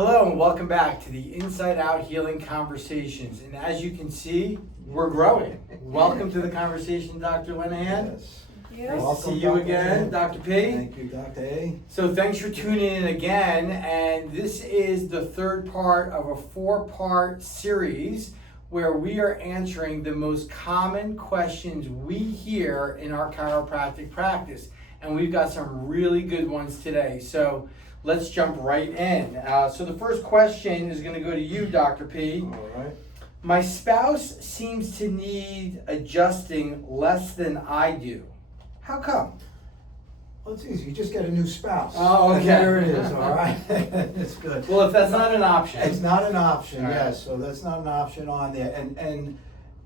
Hello and welcome back to the Inside Out Healing Conversations. And as you can see, we're growing. Welcome to the conversation, Dr. Lenahan. Yes. Nice to see you again, Dr. P. Thank you, Dr. A. So thanks for tuning in again. And this is the third part of a 4-part series where we are answering the most common questions we hear in our chiropractic practice. And we've got some really good ones today. So let's jump right in. So the first question is going to go to you, Dr. P. All right. My spouse seems to need adjusting less than I do. How come? Well, it's easy. You just get a new spouse. Oh, okay. And there it is, all right? It's good. Well, if that's not an option. It's not an option, All right. yes. So that's not an option on there. And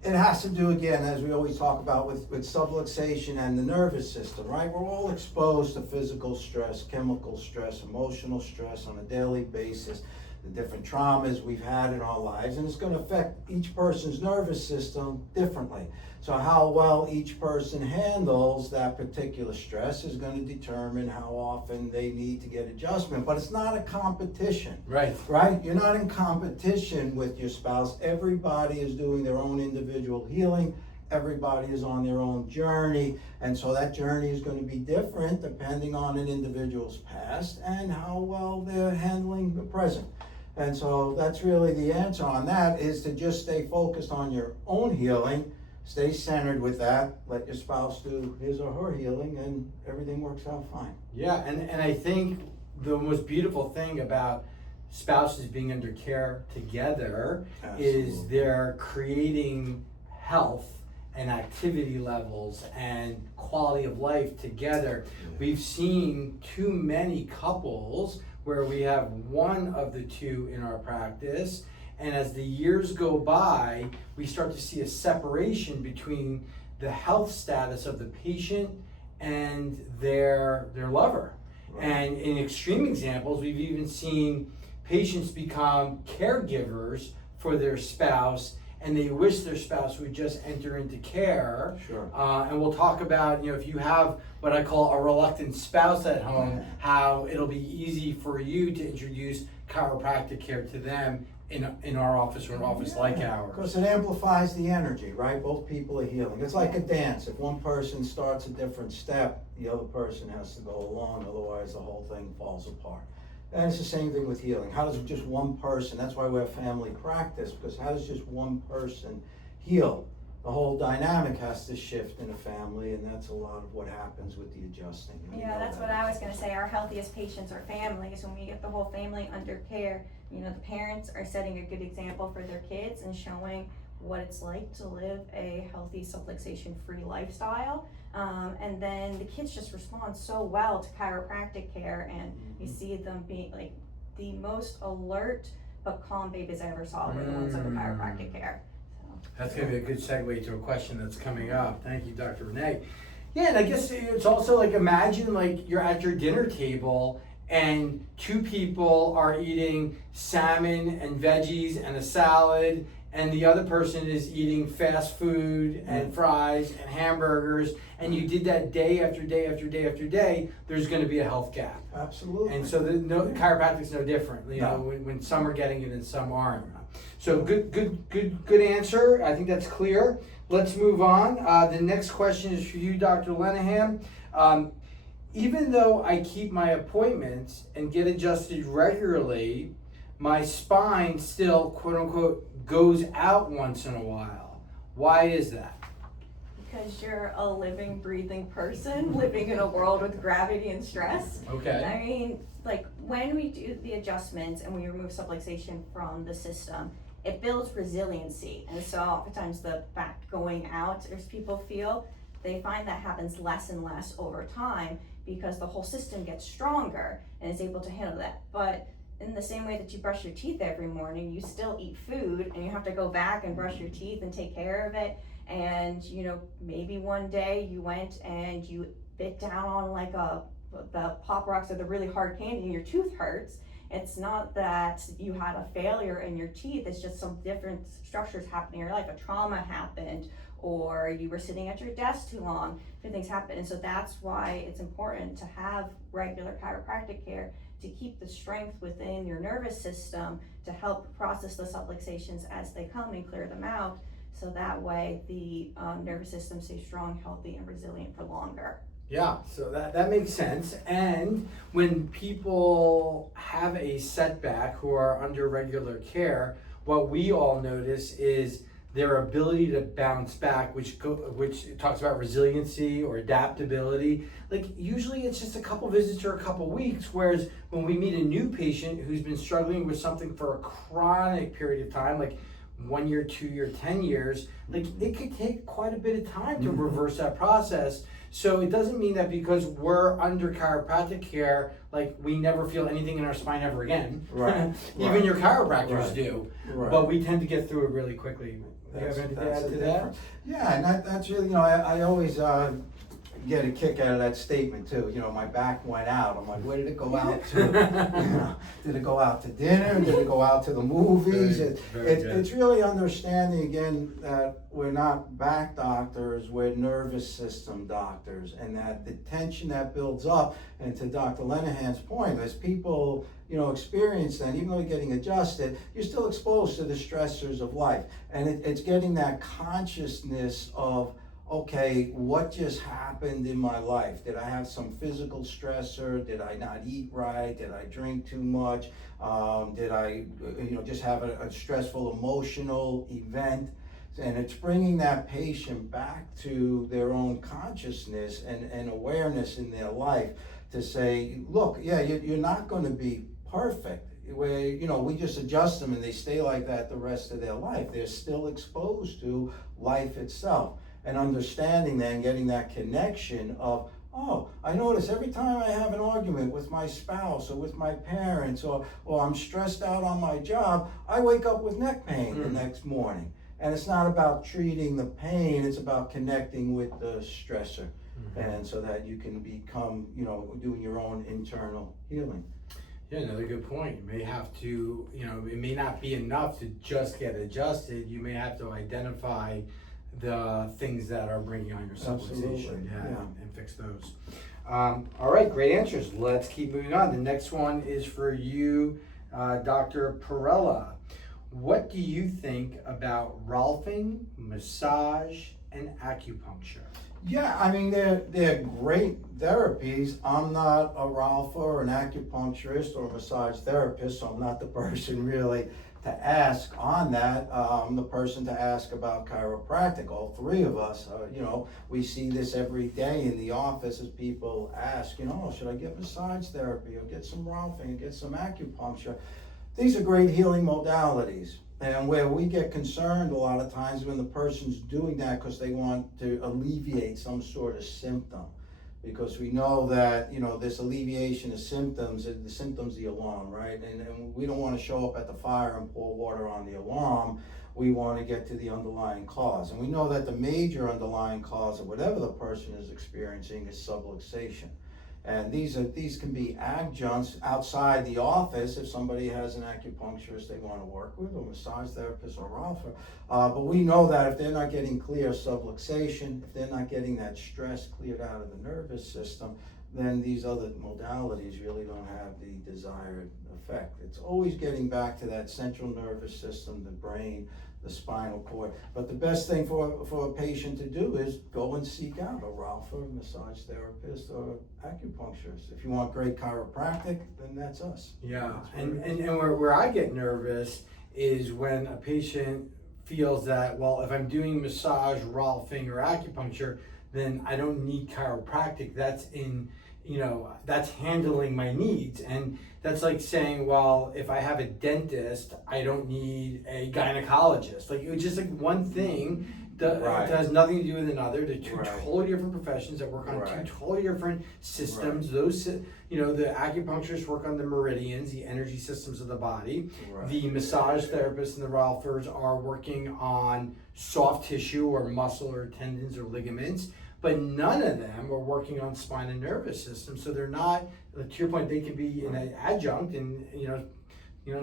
it has to do, again, as we always talk about, with subluxation and the nervous system, right? We're all exposed to physical stress, chemical stress, emotional stress on a daily basis, the different traumas we've had in our lives, and it's going to affect each person's nervous system differently. So how well each person handles that particular stress is going to determine how often they need to get adjustment. But it's not a competition. Right. Right? You're not in competition with your spouse. Everybody is doing their own individual healing. Everybody is on their own journey. And so that journey is going to be different depending on an individual's past and how well they're handling the present. And so that's really the answer on that, is to just stay focused on your own healing, stay centered with that, let your spouse do his or her healing, and everything works out fine. Yeah, and I think the most beautiful thing about spouses being under care together is Absolutely. they're creating health and activity levels and quality of life together. Yeah. We've seen too many couples where we have one of the two in our practice, and as the years go by, we start to see a separation between the health status of the patient and their lover. Right. And in extreme examples, we've even seen patients become caregivers for their spouse, and they wish their spouse would just enter into care. Sure. And we'll talk about, if you have what I call a reluctant spouse at home, how it'll be easy for you to introduce chiropractic care to them in our office or an office like ours. Because it amplifies the energy, right? Both people are healing. It's like a dance. If one person starts a different step, the other person has to go along, otherwise the whole thing falls apart. And it's the same thing with healing. How does just one person, that's why we have family practice, because how does just one person heal? The whole dynamic has to shift in a family, and that's a lot of what happens with the adjusting. Yeah, that's what I was going to say. Our healthiest patients are families. When we get the whole family under care, the parents are setting a good example for their kids and showing what it's like to live a healthy subluxation-free lifestyle. And then the kids just respond so well to chiropractic care, and you see them being like the most alert but calm babies I ever saw were the ones under chiropractic care. That's going to be a good segue to a question that's coming up. Thank you, Dr. Renee. Yeah, and I guess it's also like, imagine like you're at your dinner table and two people are eating salmon and veggies and a salad, and the other person is eating fast food and fries and hamburgers, and you did that day after day after day after day, there's going to be a health gap. Absolutely. And so chiropractic's no different. When some are getting it and some aren't. So good answer. I think that's clear. Let's move on. The next question is for you, Dr. Lenahan. Even though I keep my appointments and get adjusted regularly, my spine still, quote unquote, goes out once in a while. Why is that? Because you're a living, breathing person living in a world with gravity and stress. Okay. I mean, like when we do the adjustments and we remove subluxation from the system, it builds resiliency. And so oftentimes the back going out, as people feel, they find that happens less and less over time because the whole system gets stronger and is able to handle that. But in the same way that you brush your teeth every morning, you still eat food and you have to go back and brush your teeth and take care of it. And maybe one day you went and you bit down on like the Pop Rocks or the really hard candy and your tooth hurts. It's not that you had a failure in your teeth, it's just some different structures happening in your life. A trauma happened, or you were sitting at your desk too long, different things happen. And so that's why it's important to have regular chiropractic care to keep the strength within your nervous system to help process the subluxations as they come and clear them out. So that way the nervous system stays strong, healthy, and resilient for longer. Yeah, so that makes sense. And when people have a setback who are under regular care, what we all notice is their ability to bounce back, which talks about resiliency or adaptability. Like usually it's just a couple visits or a couple weeks, whereas when we meet a new patient who's been struggling with something for a chronic period of time, like 1 year, 2 year, 10 years, like it could take quite a bit of time to reverse that process. So it doesn't mean that because we're under chiropractic care, like we never feel anything in our spine ever again. Right. Even your chiropractors Right. do. Right. But we tend to get through it really quickly. Do you have anything to add to that? Yeah, and that's really, I always get a kick out of that statement too. My back went out. I'm like, where did it go out to? Did it go out to dinner? Did it go out to the movies? It's really understanding again that we're not back doctors, we're nervous system doctors, and that the tension that builds up, and to Dr. Lenahan's point, as people experience that, even though you're getting adjusted, you're still exposed to the stressors of life. And it's getting that consciousness of, okay, what just happened in my life? Did I have some physical stressor? Did I not eat right? Did I drink too much? Did I, just have a stressful emotional event? And it's bringing that patient back to their own consciousness and awareness in their life to say, look, yeah, you're not going to be perfect. Where we just adjust them and they stay like that the rest of their life. They're still exposed to life itself. And understanding that and getting that connection of, oh, I notice every time I have an argument with my spouse or with my parents or I'm stressed out on my job, I wake up with neck pain the next morning. And it's not about treating the pain, it's about connecting with the stressor. And so that you can become, doing your own internal healing. Yeah, another good point. You may have to, it may not be enough to just get adjusted. You may have to identify the things that are bringing on your subluxation, and fix those. All right, great answers. Let's keep moving on. The next one is for you, Dr. Perrella. What do you think about Rolfing, massage, and acupuncture? Yeah, I mean, they're great therapies. I'm not a Rolfer or an acupuncturist or a massage therapist, so I'm not the person really to ask on that. I'm the person to ask about chiropractic. All three of us, we see this every day in the office as people ask, should I get massage therapy or get some Rolfing or get some acupuncture? These are great healing modalities. And where we get concerned a lot of times when the person's doing that because they want to alleviate some sort of symptom. Because we know that, this alleviation of symptoms, the symptom's the alarm, right? And we don't want to show up at the fire and pour water on the alarm. We want to get to the underlying cause. And we know that the major underlying cause of whatever the person is experiencing is subluxation. And these can be adjuncts outside the office if somebody has an acupuncturist they want to work with, or massage therapist or Rolfer. But we know that if they're not getting clear subluxation, if they're not getting that stress cleared out of the nervous system, then these other modalities really don't have the desired effect. It's always getting back to that central nervous system, the brain, the spinal cord. But the best thing for a patient to do is go and seek out a Rolfer, massage therapist, or acupuncturist. If you want great chiropractic, then that's us. Yeah, and where I get nervous is when a patient feels that, well, if I'm doing massage, Rolfing, or acupuncture, then I don't need chiropractic. That's that's handling my needs. And that's like saying, well, if I have a dentist, I don't need a gynecologist. Like, it's just like one thing does nothing to do with another. They're two totally different professions that work on two totally different systems. Those, the acupuncturists work on the meridians, the energy systems of the body. The massage therapists and the Rolfers are working on soft tissue or muscle or tendons or ligaments. But none of them are working on spine and nervous system. So they're not, to your point, they can be an adjunct, and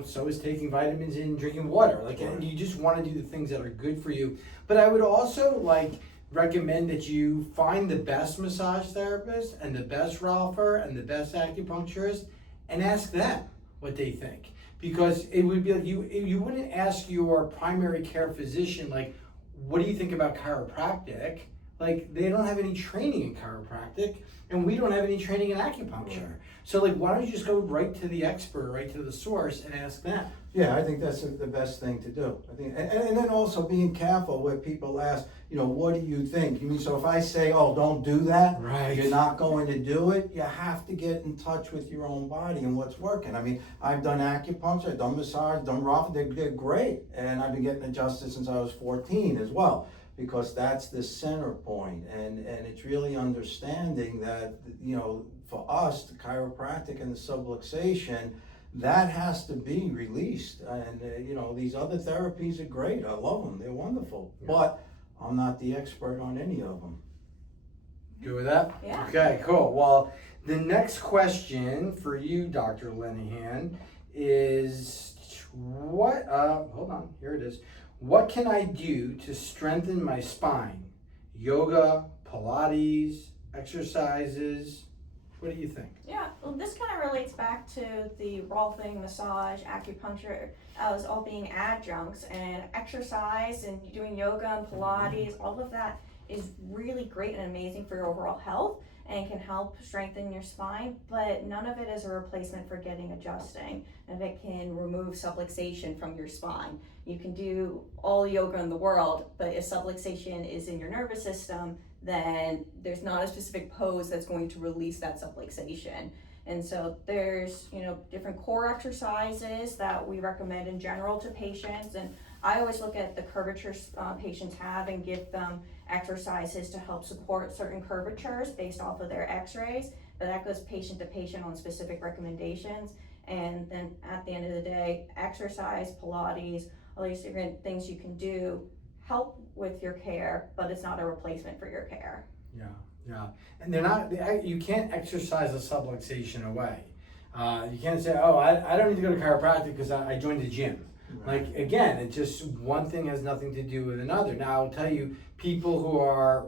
so is taking vitamins and drinking water. Like, you just want to do the things that are good for you. But I would also recommend that you find the best massage therapist and the best Rolfer and the best acupuncturist and ask them what they think. Because it would be like you wouldn't ask your primary care physician, like, what do you think about chiropractic? Like, they don't have any training in chiropractic, and we don't have any training in acupuncture. So, like, why don't you just go right to the expert, right to the source, and ask them? Yeah, I think that's the best thing to do. I think, and then also being careful where people ask, what do you think? You mean, so if I say, oh, don't do that, Right. You're not going to do it, you have to get in touch with your own body and what's working. I mean, I've done acupuncture, I've done massage, done raw, they're great. And I've been getting adjusted since I was 14 as well, because that's the center point. And it's really understanding that, for us, the chiropractic and the subluxation, that has to be released. And, these other therapies are great. I love them. They're wonderful. Yeah. But I'm not the expert on any of them. Good with that? Yeah. Okay, cool. Well, the next question for you, Dr. Lenahan, is hold on, here it is. What can I do to strengthen my spine? Yoga, Pilates, exercises? What do you think? Yeah, well, this kind of relates back to the rolfing, massage, acupuncture as all being adjuncts, and exercise and doing yoga and Pilates. All of that is really great and amazing for your overall health and can help strengthen your spine, but none of it is a replacement for getting adjusting, and it can remove subluxation from your spine. You can do all yoga in the world, but if subluxation is in your nervous system, then there's not a specific pose that's going to release that subluxation. And so there's, different core exercises that we recommend in general to patients. And I always look at the curvatures patients have and give them exercises to help support certain curvatures based off of their x-rays. But that goes patient to patient on specific recommendations. And then at the end of the day, exercise, Pilates, all these different things you can do help with your care, but it's not a replacement for your care. Yeah. And you can't exercise a subluxation away. You can't say, oh, I don't need to go to chiropractic because I joined the gym. Right. Like, again, it's just one thing has nothing to do with another. Now, I'll tell you, people who are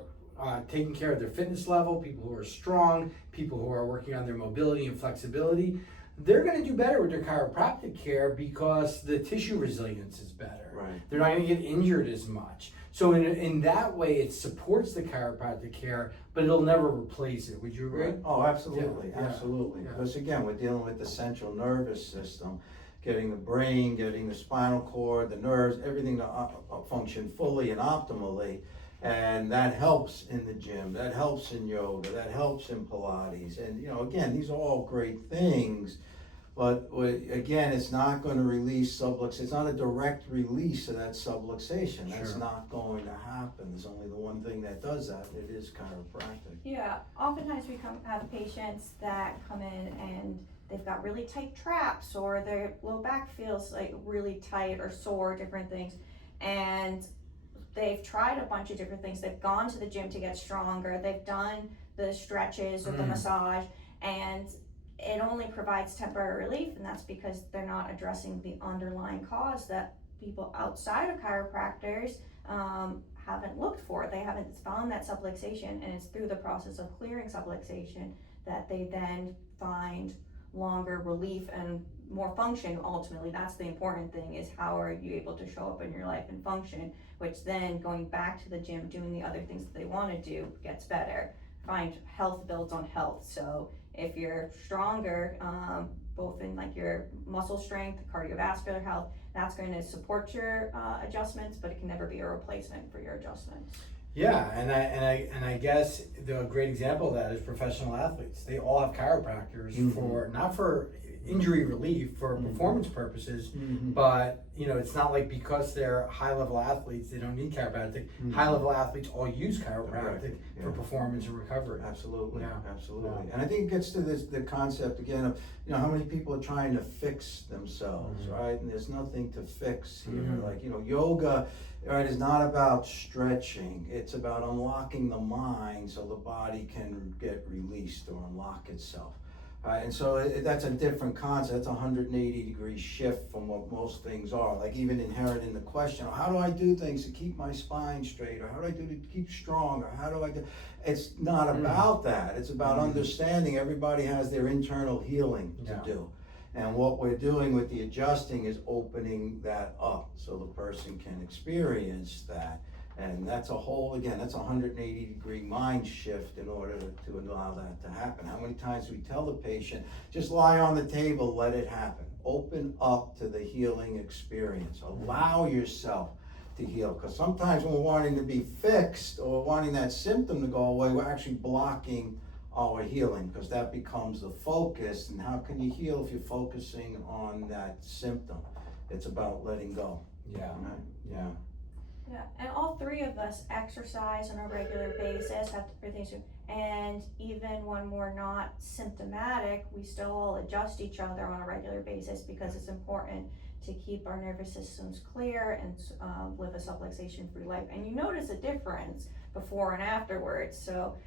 taking care of their fitness level, people who are strong, people who are working on their mobility and flexibility, they're going to do better with their chiropractic care because the tissue resilience is better. Right. They're not going to get injured as much. So in that way, it supports the chiropractic care, but it'll never replace it. Would you agree? Right. Oh, absolutely, Yeah. absolutely. Yeah. Because again, we're dealing with the central nervous system, getting the brain, getting the spinal cord, the nerves, everything to function fully and optimally. And that helps in the gym, that helps in yoga, that helps in Pilates. And, again, these are all great things. But again, it's not going to release subluxation. It's not a direct release of that subluxation. That's Sure. not going to happen. There's only the one thing that does that. It is chiropractic. Yeah, oftentimes we have patients that come in and they've got really tight traps, or their low back feels like really tight or sore, different things. And they've tried a bunch of different things. They've gone to the gym to get stronger. They've done the stretches or the massage, and it only provides temporary relief, and that's because they're not addressing the underlying cause that people outside of chiropractors haven't looked for. They haven't found that subluxation, and it's through the process of clearing subluxation that they then find longer relief and more function. Ultimately, that's the important thing, is how are you able to show up in your life and function, which then going back to the gym, doing the other things that they want to do gets better. Find health builds on health. So if you're stronger, both in like your muscle strength, cardiovascular health, that's going to support your adjustments, but it can never be a replacement for your adjustments. Yeah, and I guess the great example of that is professional athletes. They all have chiropractors for not for injury relief, for performance purposes, but it's not like because they're high level athletes they don't need chiropractic. High level athletes all use chiropractic for performance and recovery. Absolutely, absolutely. Yeah. And I think it gets to the concept again of how many people are trying to fix themselves, right? And there's nothing to fix here. Like yoga, right, is not about stretching. It's about unlocking the mind so the body can get released or unlock itself. Right, and so that's a different concept. That's a 180-degree shift from what most things are. Like even inherent in the question, how do I do things to keep my spine straight, or how do I do to keep strong, or how do I do? It's not about that. It's about understanding everybody has their internal healing to do. And what we're doing with the adjusting is opening that up so the person can experience that. And that's a whole, again, that's a 180-degree mind shift in order to allow that to happen. How many times do we tell the patient, just lie on the table, let it happen. Open up to the healing experience. Allow yourself to heal. Because sometimes when we're wanting to be fixed or wanting that symptom to go away, we're actually blocking our healing, because that becomes the focus. And how can you heal if you're focusing on that symptom? It's about letting go. Yeah. Right? Yeah. Yeah, and all three of us exercise on a regular basis, have different things, and even when we're not symptomatic, we still all adjust each other on a regular basis, because it's important to keep our nervous systems clear and live a subluxation free life. And you notice a difference before and afterwards. So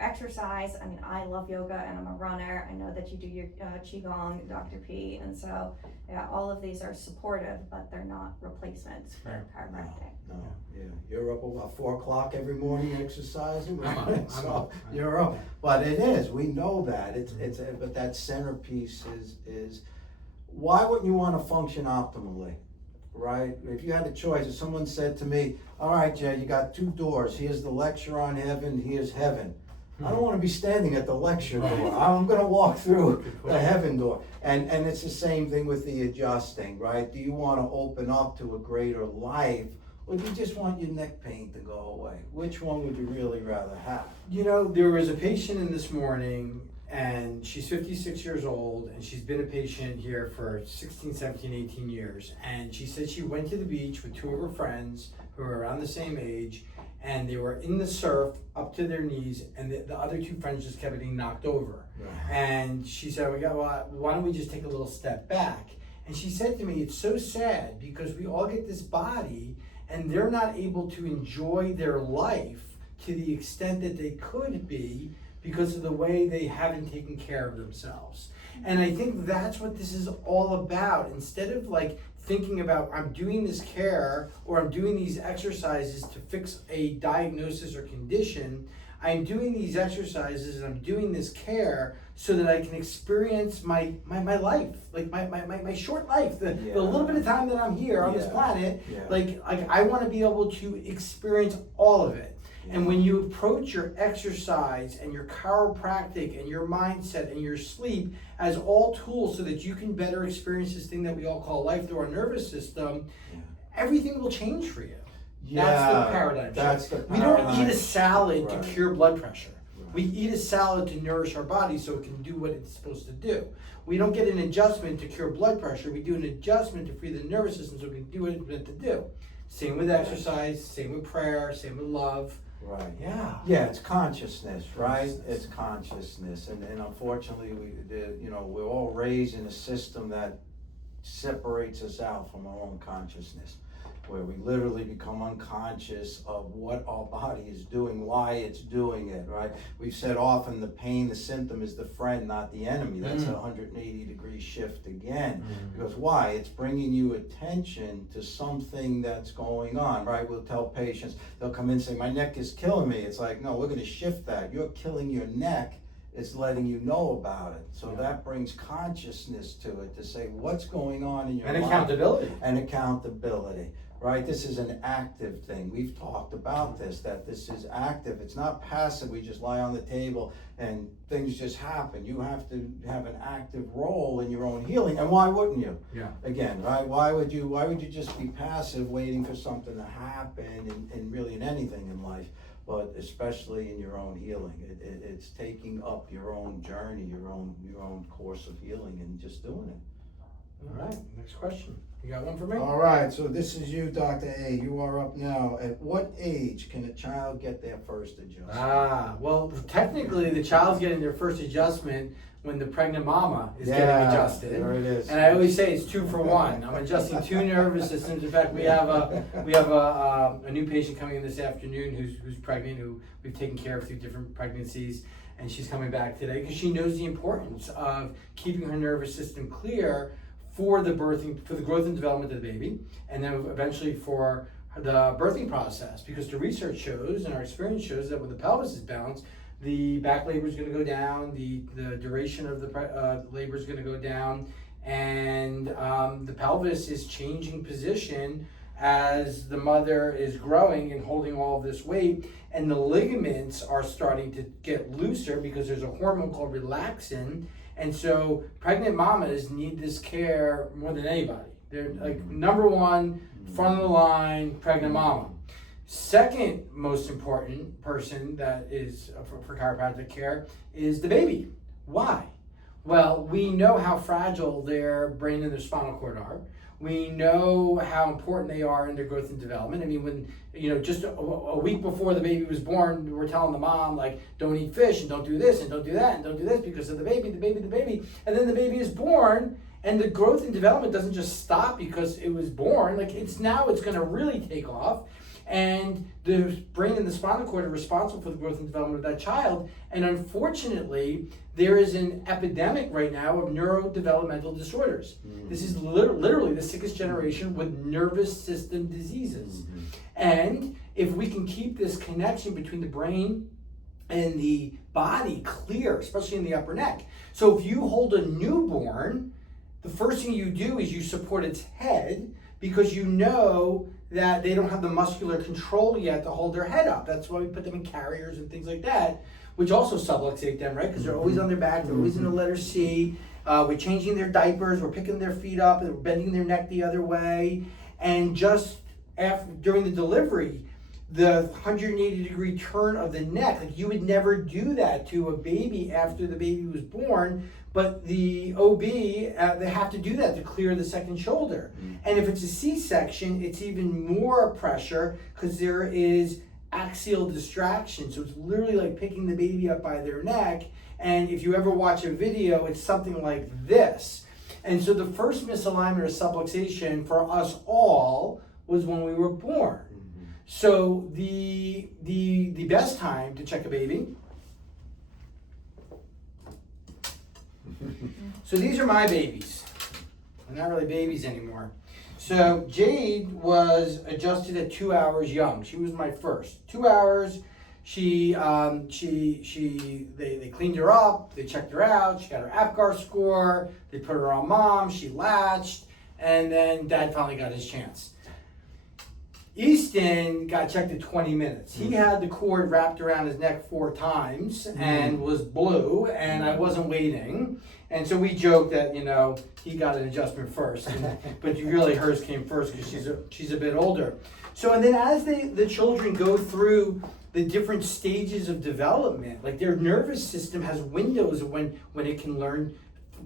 exercise, I mean, I love yoga and I'm a runner. I know that you do your Qigong, Dr. P, and so yeah, all of these are supportive, but they're not replacements for chiropractic. No, yeah, you're up about 4 o'clock every morning exercising, right? I'm So up. you're up, but it is, we know that, but that centerpiece is, why wouldn't you wanna function optimally, right? If you had a choice, if someone said to me, all right, Jay, you got 2 doors, here's the lecture on heaven, here's heaven. I don't want to be standing at the lecture door. I'm going to walk through the heaven door. And it's the same thing with the adjusting, right? Do you want to open up to a greater life, or do you just want your neck pain to go away? Which one would you really rather have? You know, there was a patient in this morning, and she's 56 years old, and she's been a patient here for 16, 17, 18 years. And she said she went to the beach with 2 of her friends who are around the same age, and they were in the surf up to their knees, and the other 2 friends just kept getting knocked over. Right. And she said, well, why don't we just take a little step back? And she said to me, it's so sad because we all get this body and they're not able to enjoy their life to the extent that they could be because of the way they haven't taken care of themselves. And I think that's what this is all about. Instead of like thinking about, I'm doing this care or I'm doing these exercises to fix a diagnosis or condition, I'm doing these exercises and I'm doing this care so that I can experience my life, like my short life, the little bit of time that I'm here on this planet. Like I want to be able to experience all of it. And when you approach your exercise and your chiropractic and your mindset and your sleep as all tools so that you can better experience this thing that we all call life through our nervous system, everything will change for you. That's the paradigm shift. We don't eat a salad to cure blood pressure. We eat a salad to nourish our body so it can do what it's supposed to do. We don't get an adjustment to cure blood pressure. We do an adjustment to free the nervous system so it can do what it's meant to do. Same with exercise, same with prayer, same with love. Right. Yeah. Yeah, it's consciousness, right? It's consciousness, and unfortunately, we're all raised in a system that separates us out from our own consciousness, where we literally become unconscious of what our body is doing, why it's doing it, right? We've said often the pain, the symptom is the friend, not the enemy. That's a 180-degree shift again. Because why? It's bringing you attention to something that's going on, right? We'll tell patients, they'll come in and say, my neck is killing me. It's like, no, we're going to shift that. You're killing your neck. It's letting you know about it. So that brings consciousness to it, to say what's going on in your life. And accountability. And accountability. Right, this is an active thing. We've talked about this, that this is active. It's not passive. We just lie on the table and things just happen. You have to have an active role in your own healing. And why wouldn't you? Yeah. Again, right? Why would you just be passive, waiting for something to happen, and really in anything in life, but especially in your own healing? It's taking up your own journey, your own course of healing, and just doing it. All right. Next question. You got one for me? All right, so this is you, Dr. A. You are up now. At what age can a child get their first adjustment? Well, technically the child's getting their first adjustment when the pregnant mama is getting adjusted. There it is. And I always say it's 2 for 1. I'm adjusting 2 nervous systems. In fact, we have a new patient coming in this afternoon who's pregnant, who we've taken care of through different pregnancies. and she's coming back today because she knows the importance of keeping her nervous system clear for the growth and development of the baby, and then eventually for the birthing process, because the research shows and our experience shows that when the pelvis is balanced, the back labor is going to go down, the duration of the labor is going to go down, and the pelvis is changing position as the mother is growing and holding all of this weight, and the ligaments are starting to get looser because there's a hormone called relaxin, and so pregnant mamas need this care more than anybody. They're like number one, front of the line, pregnant mama. Second most important person that is for chiropractic care is the baby. Why? Well, we know how fragile their brain and their spinal cord are. We know how important they are in their growth and development. I mean, when, just a week before the baby was born, we're telling the mom, like, don't eat fish and don't do this and don't do that and don't do this because of the baby. And then the baby is born, and the growth and development doesn't just stop because it was born. Like, it's going to really take off. And the brain and the spinal cord are responsible for the growth and development of that child. And unfortunately, there is an epidemic right now of neurodevelopmental disorders. Mm-hmm. This is literally the sickest generation with nervous system diseases. Mm-hmm. And if we can keep this connection between the brain and the body clear, especially in the upper neck. So if you hold a newborn, the first thing you do is you support its head, because you know that they don't have the muscular control yet to hold their head up. That's why we put them in carriers and things like that, which also subluxate them, right? Because they're always on their back, they're always in the letter C. We're changing their diapers, we're picking their feet up, and we're bending their neck the other way. And just during the delivery, the 180-degree turn of the neck, like you would never do that to a baby after the baby was born, but the OB, they have to do that to clear the second shoulder. Mm-hmm. And if it's a C-section, it's even more pressure because there is axial distraction. So it's literally like picking the baby up by their neck. And if you ever watch a video, it's something like this. And so the first misalignment or subluxation for us all was when we were born. Mm-hmm. So the best time to check a baby. So these are my babies. They're not really babies anymore. So Jade was adjusted at 2 hours young. She was my first. 2 hours. They cleaned her up. They checked her out. She got her APGAR score. They put her on mom. She latched, and then Dad finally got his chance. Easton got checked at 20 minutes. He had the cord wrapped around his neck 4 times and was blue, and I wasn't waiting. And so we joked that, he got an adjustment first, but really hers came first because she's a bit older. So, and then as the children go through the different stages of development, like their nervous system has windows of when it can learn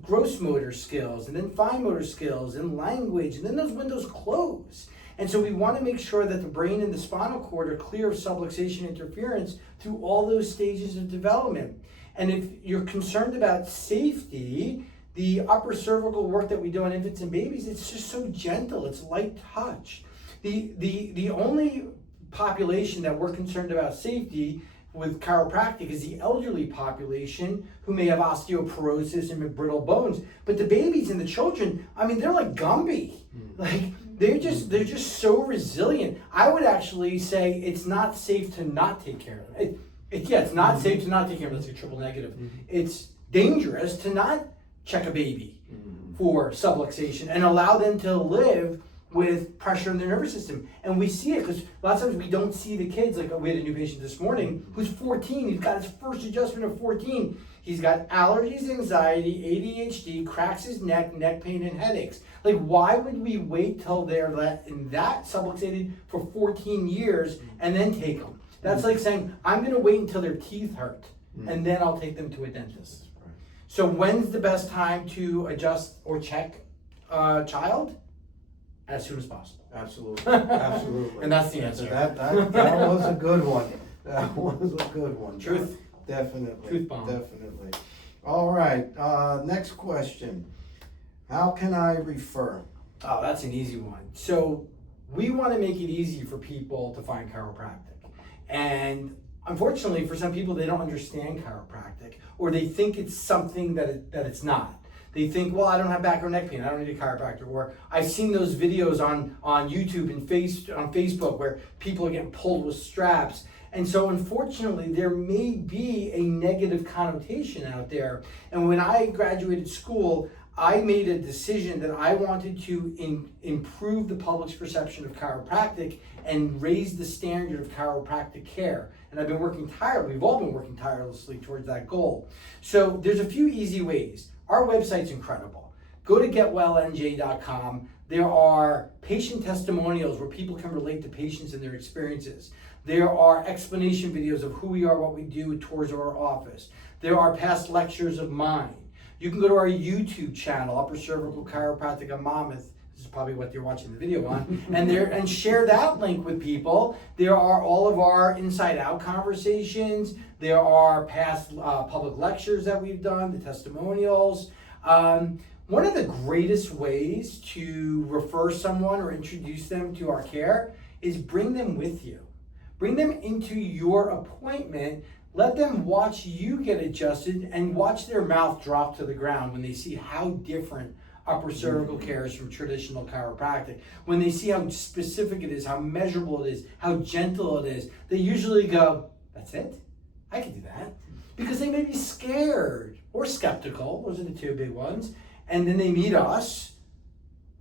gross motor skills, and then fine motor skills, and language, and then those windows close. And so we want to make sure that the brain and the spinal cord are clear of subluxation interference through all those stages of development. And if you're concerned about safety, the upper cervical work that we do on infants and babies, it's just so gentle, it's light touch. The only population that we're concerned about safety with chiropractic is the elderly population who may have osteoporosis and brittle bones. But the babies and the children, they're like Gumby. Like, they're just so resilient. I would actually say it's not safe to not take care of them. It's not safe to not take care of them. That's a triple negative. It's dangerous to not check a baby for subluxation and allow them to live with pressure in their nervous system. And we see it because a lot of times we don't see the kids. Like, we had a new patient this morning who's 14. He's got his first adjustment of 14. He's got allergies, anxiety, ADHD, cracks his neck pain, and headaches. Like, why would we wait till they're that subluxated for 14 years and then take them? That's like saying, I'm going to wait until their teeth hurt and then I'll take them to a dentist. So when's the best time to adjust or check a child? As soon as possible. Absolutely. And that's the answer. That was a good one. That was a good one. Truth. Definitely. Truth bomb. Definitely. All right. Next question. How can I refer? Oh, that's an easy one. So we want to make it easy for people to find chiropractic. And unfortunately, for some people, they don't understand chiropractic, or they think it's something that it's not. They think, well, I don't have back or neck pain, I don't need a chiropractor. Or I've seen those videos on YouTube and on Facebook where people are getting pulled with straps. And so unfortunately, there may be a negative connotation out there. And when I graduated school, I made a decision that I wanted to improve the public's perception of chiropractic and raise the standard of chiropractic care. And I've been working tirelessly, we've all been working tirelessly towards that goal. So there's a few easy ways. Our website's incredible. Go to getwellnj.com. There are patient testimonials where people can relate to patients and their experiences. There are explanation videos of who we are, what we do, tours of our office. There are past lectures of mine. You can go to our YouTube channel, Upper Cervical Chiropractic of Monmouth. This is probably what you're watching the video on, and share that link with people. There are all of our inside out conversations. There are past public lectures that we've done, the testimonials. One of the greatest ways to refer someone or introduce them to our care is bring them with you. Bring them into your appointment. Let them watch you get adjusted and watch their mouth drop to the ground when they see how different upper cervical care is from traditional chiropractic. When they see how specific it is, how measurable it is, how gentle it is, they usually go, that's it? I can do that. Because they may be scared or skeptical. Those are the two big ones. And then they meet us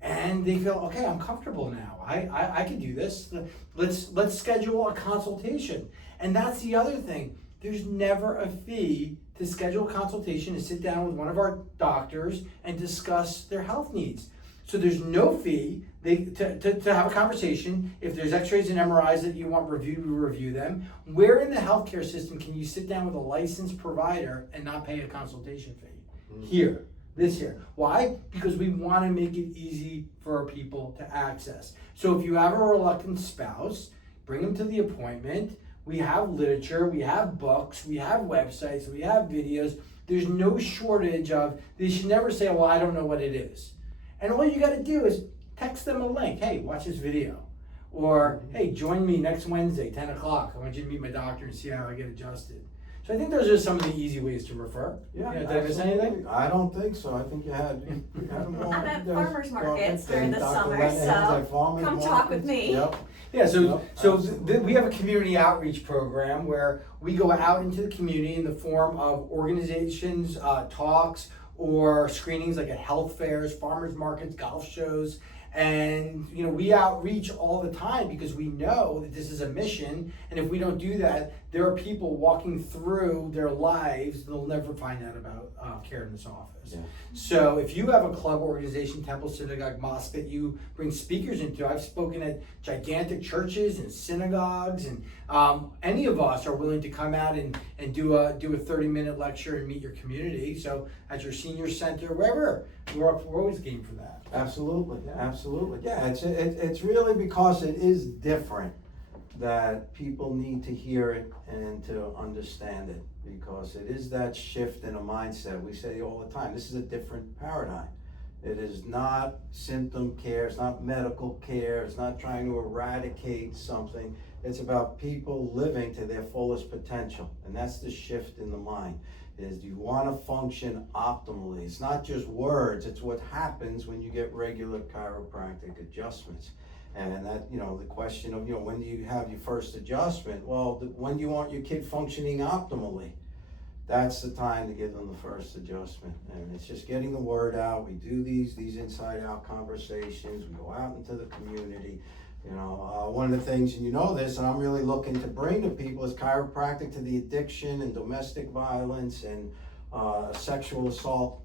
and they feel, okay, I'm comfortable now. I can do this. Let's schedule a consultation. And that's the other thing. There's never a fee to schedule a consultation and sit down with one of our doctors and discuss their health needs. So there's no fee to have a conversation. If there's x-rays and MRIs that you want reviewed, we review them. Where in the healthcare system can you sit down with a licensed provider and not pay a consultation fee? Here, this year. Why? Because we want to make it easy for our people to access. So if you have a reluctant spouse, bring them to the appointment. We have literature, we have books, we have websites, we have videos. There's no shortage of, they should never say, well, I don't know what it is. And all you gotta do is text them a link. Hey, watch this video. Or, hey, join me next Wednesday, 10 o'clock. I want you to meet my doctor and see how I get adjusted. So I think those are some of the easy ways to refer. Yeah, did I miss anything? I don't think so. I think you had them all. I'm at farmers markets during the Dr. summer, Lenahan's at so farmers come talk markets. with me. Yep. Yeah, so Absolutely. we have a community outreach program where we go out into the community in the form of organizations, talks, or screenings like at health fairs, farmers markets, golf shows. And we outreach all the time because we know that this is a mission, and if we don't do that, there are people walking through their lives, they'll never find out about care in this office. Yeah. So if you have a club, organization, temple, synagogue, mosque that you bring speakers into, I've spoken at gigantic churches and synagogues, and any of us are willing to come out and do a 30-minute lecture and meet your community. So at your senior center, wherever, we're always game for that. Absolutely, absolutely. Yeah, it's really because it is different that people need to hear it and to understand it, because it is that shift in a mindset. We say all the time, this is a different paradigm. It is not symptom care, it's not medical care, it's not trying to eradicate something. It's about people living to their fullest potential, and that's the shift in the mind. Is do you want to function optimally? It's not just words, it's what happens when you get regular chiropractic adjustments. And that, the question of, when do you have your first adjustment? Well, when do you want your kid functioning optimally? That's the time to give them the first adjustment. And it's just getting the word out. We do these inside out conversations. We go out into the community. One of the things, and this, and I'm really looking to bring to people, is chiropractic to the addiction and domestic violence and sexual assault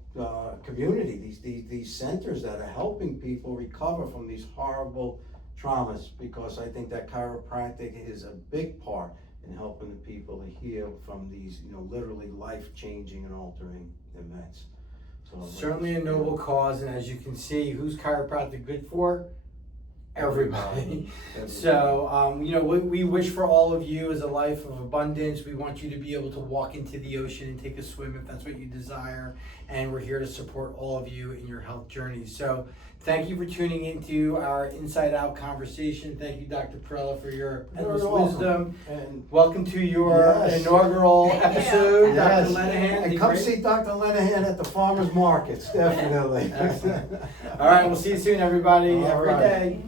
community. These centers that are helping people recover from these horrible traumas, because I think that chiropractic is a big part in helping the people to heal from these, literally life-changing and altering events. So Certainly a noble cause, and as you can see, who's chiropractic good for? everybody. So, you know, we wish for all of you is a life of abundance. We want you to be able to walk into the ocean and take a swim if that's what you desire. And we're here to support all of you in your health journey. So thank you for tuning into our Inside Out conversation. Thank you, Dr. Perrella, for your endless wisdom. And welcome to your Yes. inaugural Thank you. episode, yes, Dr. Lenahan. and come see Dr. Lenahan at the farmers markets, definitely. Excellent. All right, we'll see you soon, everybody. Have a great All right. day.